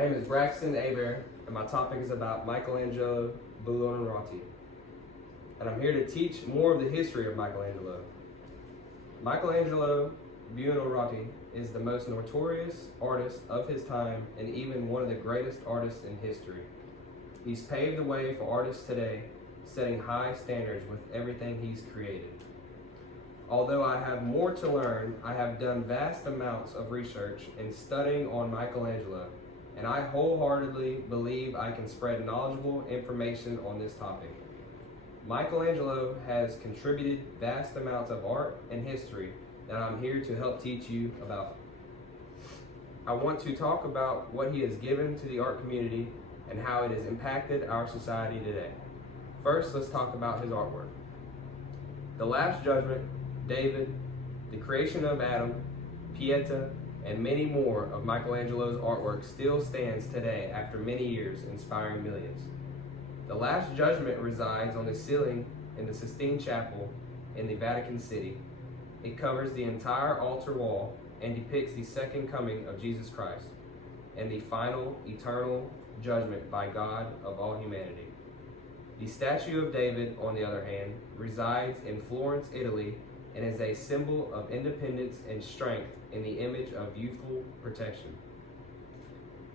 My name is Braxton Aber, and my topic is about Michelangelo Buonarroti. And I'm here to teach more of the history of Michelangelo. Michelangelo Buonarroti is the most notorious artist of his time and even one of the greatest artists in history. He's paved the way for artists today, setting high standards with everything he's created. Although I have more to learn, I have done vast amounts of research and studying on Michelangelo, and I wholeheartedly believe I can spread knowledgeable information on this topic. Michelangelo has contributed vast amounts of art and history that I'm here to help teach you about. I want to talk about what he has given to the art community and how it has impacted our society today. First, let's talk about his artwork. The Last Judgment, David, the creation of Adam, Pieta, and many more of Michelangelo's artwork still stands today after many years, inspiring millions. The Last Judgment resides on the ceiling in the Sistine Chapel in the Vatican City. It covers the entire altar wall and depicts the second coming of Jesus Christ and the final eternal judgment by God of all humanity. The statue of David, on the other hand, resides in Florence, Italy, and is a symbol of independence and strength in the image of youthful protection.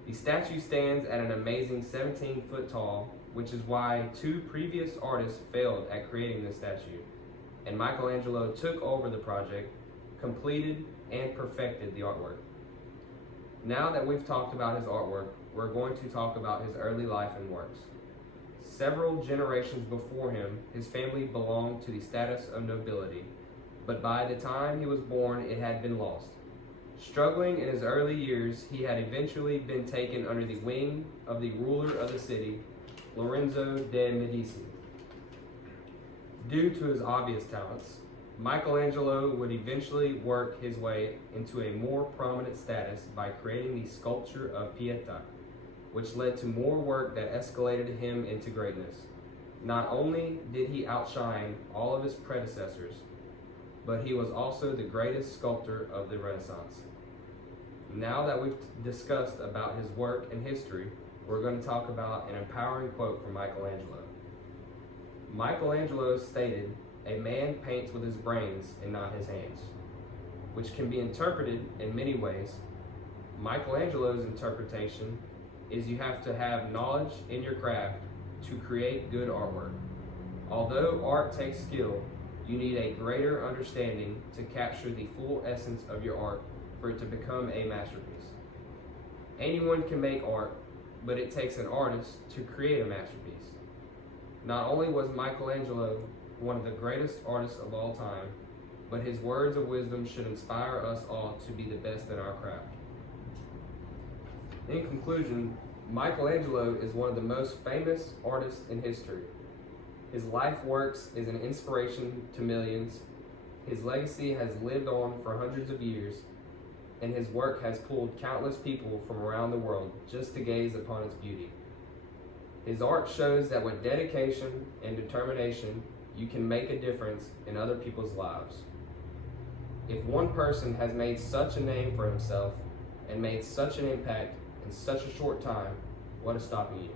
The statue stands at an amazing 17 foot tall, which is why two previous artists failed at creating the statue, and Michelangelo took over the project, completed and perfected the artwork. Now that we've talked about his artwork, we're going to talk about his early life and works. Several generations before him, his family belonged to the status of nobility, but by the time he was born, it had been lost. Struggling in his early years, he had eventually been taken under the wing of the ruler of the city, Lorenzo de' Medici. Due to his obvious talents, Michelangelo would eventually work his way into a more prominent status by creating the sculpture of Pieta, which led to more work that escalated him into greatness. Not only did he outshine all of his predecessors, but he was also the greatest sculptor of the Renaissance. Now that we've discussed about his work and history, we're going to talk about an empowering quote from Michelangelo. Michelangelo stated, "A man paints with his brains and not his hands," which can be interpreted in many ways. Michelangelo's interpretation is you have to have knowledge in your craft to create good artwork. Although art takes skill, you need a greater understanding to capture the full essence of your art for it to become a masterpiece. Anyone can make art, but it takes an artist to create a masterpiece. Not only was Michelangelo one of the greatest artists of all time, but his words of wisdom should inspire us all to be the best in our craft. In conclusion, Michelangelo is one of the most famous artists in history. His life works is an inspiration to millions. His legacy has lived on for hundreds of years, and his work has pulled countless people from around the world just to gaze upon its beauty. His art shows that with dedication and determination, you can make a difference in other people's lives. If one person has made such a name for himself and made such an impact in such a short time, what is stopping you?